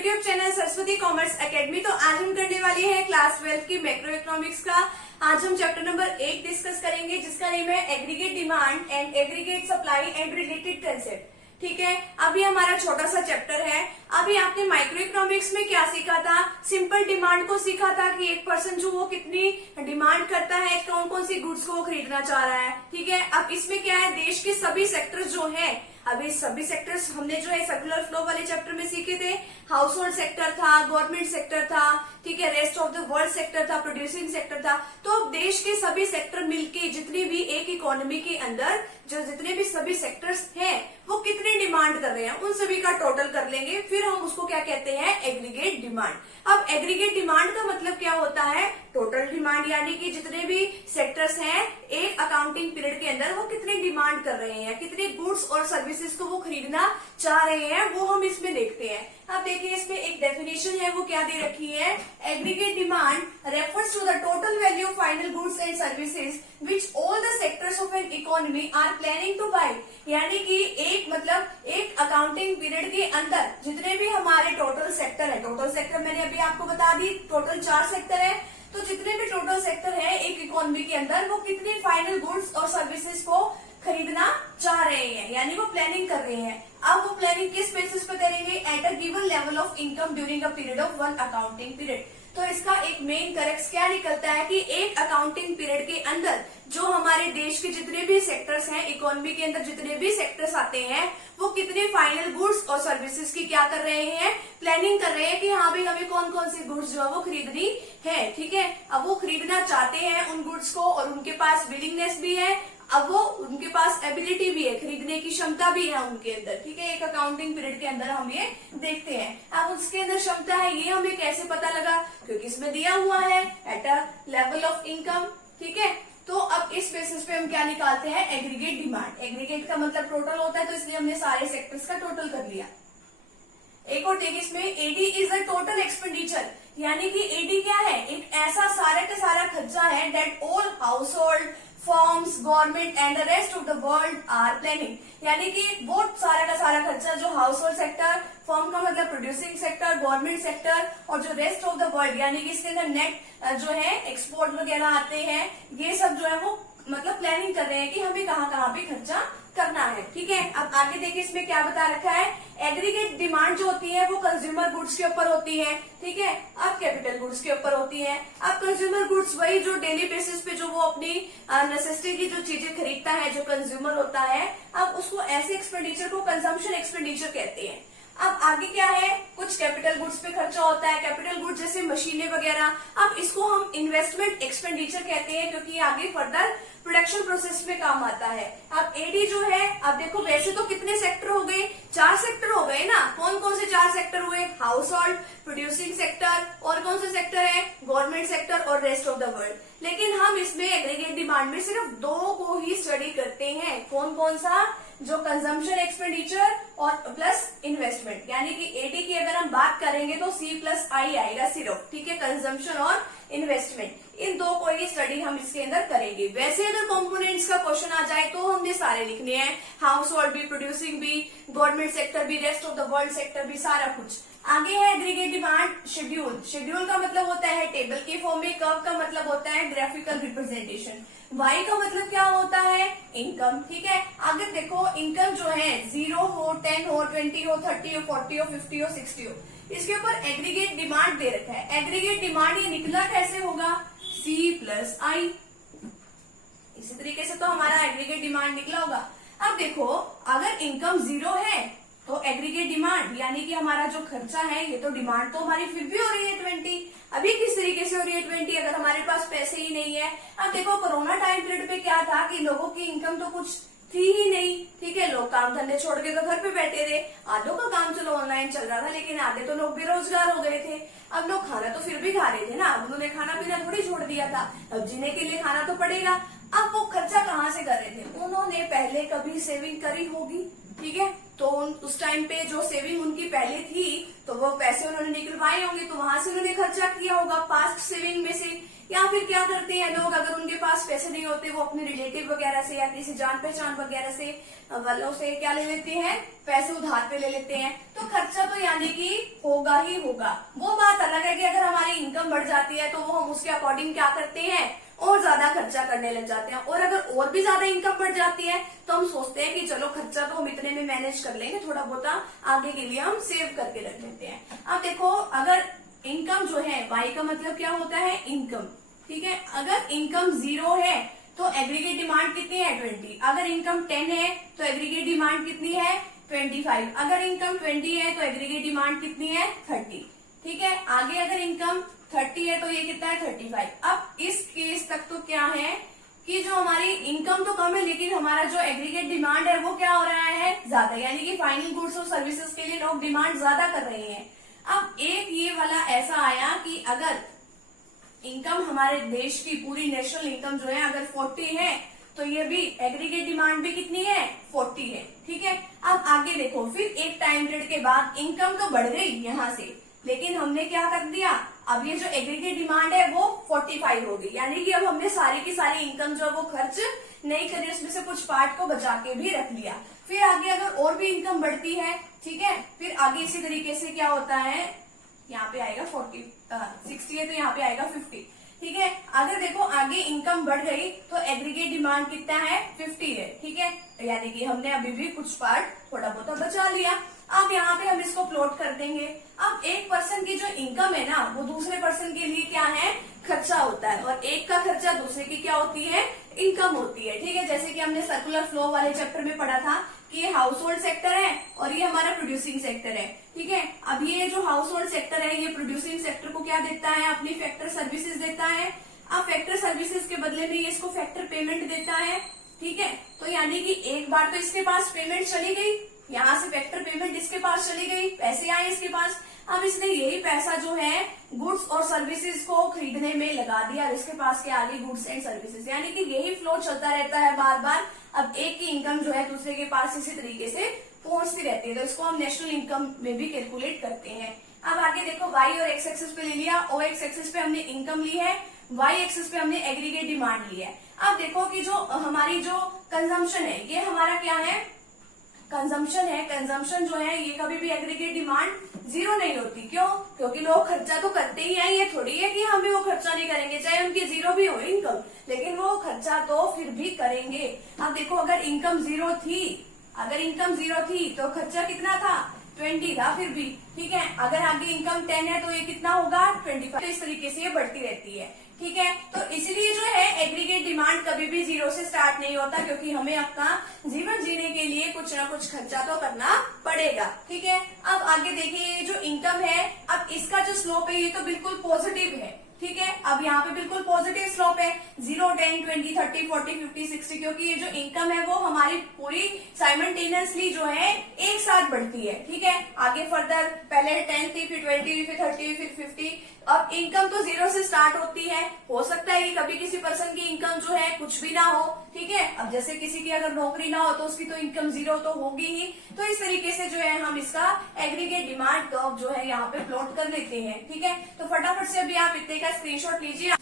YouTube channel Saraswati commerce academy. तो आज हम करने वाले हैं क्लास 12 की मैक्रो इकोनॉमिक्स का। आज हम चैप्टर नंबर 8 डिस्कस करेंगे जिसका नेम है aggregate demand and aggregate supply and related concept. ठीक है, अभी हमारा छोटा सा चैप्टर है। अभी आपने माइक्रो इकोनॉमिक्स में क्या सीखा था? सिंपल डिमांड को सीखा था कि एक पर्सन जो वो कितनी डिमांड करता है, कौन कौन सी गुड्स को वो खरीदना चाह रहा है। ठीक है, अब इसमें क्या है, देश के सभी सेक्टर्स जो हैं, अभी सभी सेक्टर्स हमने जो है सर्कुलर फ्लो वाले चैप्टर में सीखे थे। हाउस होल्ड सेक्टर था, गवर्नमेंट सेक्टर था, ठीक है, rest of the world sector था, प्रोड्यूसिंग सेक्टर था। तो देश के सभी सेक्टर मिलके जितने भी एक इकोनॉमी के अंदर जो जितने भी सभी सेक्टर्स हैं वो कितनी डिमांड कर रहे हैं उन सभी का टोटल कर लेंगे, फिर हम उसको क्या कहते हैं, एग्रीगेट डिमांड। अब एग्रीगेट डिमांड का मतलब क्या होता है? टोटल डिमांड, यानी कि जितने भी सेक्टर्स हैं एक अकाउंटिंग पीरियड के अंदर वो कितनी डिमांड कर रहे हैं, कितने गुड्स और सर्विसेज को वो खरीदना चाह रहे हैं, वो हम इसमें देखते हैं। अब देखिए इसमें एक डेफिनेशन है, वो क्या दे रखी है, aggregate demand refers to the total value of final goods and services which all the sectors of an economy are planning to buy. यानी कि एक अकाउंटिंग पीरियड के अंदर जितने भी हमारे टोटल सेक्टर है, टोटल सेक्टर मैंने अभी आपको बता दी, टोटल 4 सेक्टर है, तो जितने भी टोटल सेक्टर है एक इकोनॉमी के अंदर वो कितने फाइनल गुड्स और सर्विसेज को खरीदना चाह रहे हैं, यानी वो प्लानिंग कर रहे हैं। अब वो प्लानिंग किस बेसिस पे करेंगे? At a given level of income during a period of 1 accounting period. तो इसका एक मेन करेक्ट क्या निकलता है कि एक अकाउंटिंग पीरियड के अंदर जो हमारे देश के जितने भी सेक्टर्स हैं, इकोनॉमी के अंदर जितने भी सेक्टर्स आते हैं, वो कितने फाइनल गुड्स और सर्विसेज की क्या कर रहे हैं, प्लानिंग कर रहे हैं कि हाँ भाई हमें कौन कौन सी गुड्स जो है वो खरीदनी है। ठीक है, अब वो खरीदना चाहते हैं उन गुड्स को और उनके पास विलिंगनेस भी है, अब वो उनके पास एबिलिटी भी है, खरीदने की क्षमता भी है उनके अंदर। ठीक है, एक अकाउंटिंग पीरियड के अंदर हम ये देखते हैं। अब उसके अंदर क्षमता है, ये हमें कैसे पता लगा? क्योंकि इसमें दिया हुआ है at a level of income. ठीक है, तो अब इस बेसिस पे हम क्या निकालते हैं, एग्रीगेट डिमांड। एग्रीगेट का मतलब टोटल होता है, तो इसलिए हमने सारे सेक्टर्स का टोटल कर लिया। एक और देखिए इसमें A D is the total expenditure, यानी कि एडी क्या है, एक ऐसा सारा का सारा खर्चा है that all household forms government and the rest of the world are planning. यानी कि वो सारा का सारा खर्चा जो हाउस होल्ड सेक्टर, फॉर्म का मतलब प्रोड्यूसिंग सेक्टर, गवर्नमेंट सेक्टर और जो रेस्ट ऑफ द वर्ल्ड, यानी कि इसके अंदर नेट जो है एक्सपोर्ट वगैरह आते हैं, ये सब जो है वो मतलब प्लानिंग कर रहे हैं कि हमें कहाँ कहाँ पे खर्चा करना है। ठीक है, अब आगे देखिए इसमें क्या बता रखा है, एग्रीगेट डिमांड जो होती है वो कंज्यूमर गुड्स के ऊपर होती है। ठीक है, अब कैपिटल गुड्स के ऊपर होती है। अब कंज्यूमर गुड्स वही जो डेली बेसिस पे जो वो अपनी नेसेसिटी की जो चीजें खरीदता है, जो कंज्यूमर होता है, अब उसको ऐसे एक्सपेंडिचर को कंजम्पशन एक्सपेंडिचर कहते हैं। अब आगे क्या है, कुछ कैपिटल गुड्स पे खर्चा होता है, कैपिटल गुड्स जैसे मशीनें वगैरह, अब इसको हम इन्वेस्टमेंट एक्सपेंडिचर कहते हैं क्योंकि आगे फर्दर प्रोडक्शन प्रोसेस में काम आता है। अब एडी जो है, अब देखो वैसे तो कितने सेक्टर हो गए, 4 सेक्टर हो गए ना। कौन कौन से 4 सेक्टर हुए? हाउस होल्ड, प्रोड्यूसिंग सेक्टर, और कौन से सेक्टर है, गवर्नमेंट सेक्टर और रेस्ट ऑफ द वर्ल्ड। लेकिन हम इसमें एग्रीगेट डिमांड में सिर्फ 2 को ही स्टडी करते हैं। कौन कौन सा? जो कंजम्पशन एक्सपेंडिचर और प्लस इन्वेस्टमेंट, यानी कि एडी की अगर हम बात करेंगे तो C+I आएगा सिर्फ। ठीक है, कंजम्पशन और इन्वेस्टमेंट, इन 2 को ही स्टडी हम इसके अंदर करेंगे। वैसे अगर कंपोनेंट्स का क्वेश्चन आ जाए तो हमने सारे लिखने हैं, हाउस होल्ड भी, प्रोड्यूसिंग भी, गवर्नमेंट सेक्टर भी, rest of the world sector भी, सारा कुछ। आगे है एग्रीगेट डिमांड शेड्यूल। शेड्यूल का मतलब होता है टेबल के फॉर्म में, कर्व का मतलब होता है ग्राफिकल रिप्रेजेंटेशन, वाई का मतलब क्या होता है, इनकम। ठीक है, आगे देखो इनकम जो है 0 हो, 10 हो, 20 हो, 30 हो, 40 हो, 50 हो, 60 हो, इसके ऊपर एग्रीगेट डिमांड दे रखा है। एग्रीगेट डिमांड ये निकला कैसे होगा, C+I। इसी तरीके से तो हमारा एग्रीगेट डिमांड निकला होगा। अब देखो अगर इनकम 0 है तो एग्रीगेट डिमांड यानी कि हमारा जो खर्चा है, ये तो डिमांड तो हमारी फिर भी हो रही है 20। अभी किस तरीके से हो रही है 20 अगर हमारे पास पैसे ही नहीं है। अब देखो कोरोना टाइम पीरियड पे क्या था कि लोगों की इनकम तो कुछ थी ही नहीं। ठीक है, लोग काम धंधे छोड़ के तो घर पे बैठे थे, आधों का काम चलो ऑनलाइन चल रहा था, लेकिन आधे तो लोग बेरोजगार हो गए थे। अब लोग खाना तो फिर भी खा रहे थे ना, अब उन्होंने खाना पीना थोड़ी छोड़ दिया था, अब जीने के लिए खाना तो पड़ेगा। अब वो खर्चा कहाँ से कर रहे थे, उन्होंने पहले कभी सेविंग करी होगी। ठीक है, तो उस टाइम पे जो सेविंग उनकी पहले थी तो वो पैसे उन्होंने निकलवाए होंगे, तो वहां से उन्होंने खर्चा किया होगा पास्ट सेविंग में से। या फिर क्या करते हैं लोग, अगर उनके पास पैसे नहीं होते वो अपने रिलेटिव वगैरह से या किसी जान पहचान वगैरह से वालों से क्या ले लेते हैं, पैसे उधार पे ले लेते हैं। तो खर्चा तो यानी कि होगा ही होगा। वो बात अलग है कि अगर हमारी इनकम बढ़ जाती है तो वो हम उसके अकॉर्डिंग क्या करते हैं, और ज्यादा खर्चा करने लग जाते हैं। और अगर और भी ज्यादा इनकम बढ़ जाती है तो हम सोचते हैं कि चलो खर्चा तो हम इतने में मैनेज कर लेंगे, थोड़ा बहुत आगे के लिए हम सेव करके रख लेते हैं। अब देखो, अगर इनकम जो है, वाई का मतलब क्या होता है, इनकम, ठीक है। अगर इनकम 0 है तो एग्रीगेट डिमांड कितनी है, 20। अगर इनकम 10 है तो एग्रीगेट डिमांड कितनी है, 25। अगर इनकम 20 है तो एग्रीगेट डिमांड कितनी है, 30, ठीक है। आगे अगर इनकम 30 है तो ये कितना है, 35। अब इस केस तक तो क्या है कि जो हमारी इनकम तो कम है लेकिन हमारा जो एग्रीगेट डिमांड है वो क्या हो रहा है, ज्यादा, यानी कि फाइनल गुड्स और सर्विसेज के लिए लोग डिमांड ज्यादा कर रहे हैं। अब एक ये वाला ऐसा आया कि अगर इनकम हमारे देश की पूरी नेशनल इनकम जो है अगर 40 है तो ये भी एग्रीगेट डिमांड भी कितनी है, 40 है, ठीक है। अब आगे देखो, फिर एक टाइम पीरियड के बाद इनकम तो बढ़ गई यहाँ से, लेकिन हमने क्या कर दिया, अब ये जो एग्रीगेट डिमांड है वो 45 हो गई, यानी कि अब हमने सारी की सारी इनकम जो है वो खर्च नहीं करी, उसमें से कुछ पार्ट को बचा के भी रख लिया। फिर आगे अगर और भी इनकम बढ़ती है, ठीक है, फिर आगे इसी तरीके से क्या होता है, यहाँ पे आएगा 60 है तो यहाँ पे आएगा 50, ठीक है। अगर देखो आगे इनकम बढ़ गई तो एग्रीगेट डिमांड कितना है, 50 है, ठीक है, यानी कि हमने अभी भी कुछ पार्ट थोड़ा बहुत बचा लिया। अब यहाँ पे हम इसको प्लॉट कर देंगे। अब एक पर्सन की जो इनकम है ना वो दूसरे पर्सन के लिए क्या है, खर्चा होता है, और एक का खर्चा दूसरे की क्या होती है, इनकम होती है, ठीक है। जैसे कि हमने सर्कुलर फ्लो वाले चैप्टर में पढ़ा था कि ये हाउस होल्ड सेक्टर है और ये हमारा प्रोड्यूसिंग सेक्टर है, ठीक है। अब ये जो हाउस होल्ड सेक्टर है ये प्रोड्यूसिंग सेक्टर को क्या देता है, अपनी फैक्टर सर्विसेज देता है। अब फैक्टर सर्विसेज के बदले में ये इसको फैक्टर पेमेंट देता है, ठीक है। तो यानी कि एक बार तो इसके पास पेमेंट चली गई, यहाँ से फैक्टर पेमेंट इसके पास चली गई, पैसे आए इसके पास। अब इसने यही पैसा जो है गुड्स और सर्विसेज को खरीदने में लगा दिया, और इसके पास के आगे गुड्स एंड सर्विसेज, यानी कि यही फ्लो चलता रहता है बार बार। अब एक की इनकम जो है दूसरे के पास इसी तरीके से पहुंचती रहती है, तो इसको हम नेशनल इनकम में भी कैलकुलेट करते हैं। अब आगे देखो, वाई और एक्स एक्सिस पे ले लिया, ओ एक्स एक्सिस पे हमने इनकम ली है, वाई एक्सिस पे हमने एग्रीगेट डिमांड ली है। अब देखो कि जो हमारी जो कंजम्पशन है ये हमारा क्या है, कंजम्पशन है। कंजम्पशन जो है ये कभी भी एग्रीगेट डिमांड 0 नहीं होती। क्यों? क्योंकि लोग खर्चा तो करते ही हैं, ये थोड़ी है कि हम भी वो खर्चा नहीं करेंगे, चाहे उनकी 0 भी हो इनकम, लेकिन वो खर्चा तो फिर भी करेंगे। अब देखो, अगर इनकम 0 थी, अगर इनकम 0 थी तो खर्चा कितना था, 20 था फिर भी, ठीक है। अगर आगे इनकम 10 है तो ये कितना होगा, 25। तो इस तरीके से ये बढ़ती रहती है, ठीक है। तो इसलिए जो है एग्रीगेट डिमांड कभी भी 0 से स्टार्ट नहीं होता, क्योंकि हमें अपना जीवन जीने के लिए कुछ ना कुछ खर्चा तो करना पड़ेगा, ठीक है। अब आगे देखिए, ये जो इनकम है, अब इसका जो स्लोप है ये तो बिल्कुल पॉजिटिव है, ठीक है। अब यहाँ पे बिल्कुल पॉजिटिव स्लोप है, 0, 10, 20, 30, 40, 50, 60, क्योंकि ये जो इनकम है वो हमारी पूरी साइमल्टेनियसली जो है एक साथ बढ़ती है, ठीक है। आगे फर्दर पहले 10 थी, फिर 20, फिर 30, फिर 50। अब इनकम तो 0 से स्टार्ट होती है, हो सकता है कि कभी किसी पर्सन की इनकम जो है कुछ भी ना हो, ठीक है। अब जैसे किसी की अगर नौकरी ना हो तो उसकी तो इनकम 0 तो होगी ही। तो इस तरीके से जो है हम इसका एग्रीगेट डिमांड कर्व जो है यहाँ पे प्लॉट कर लेते हैं, ठीक है। तो फटाफट से अभी आप इतने का स्क्रीनशॉट लीजिए।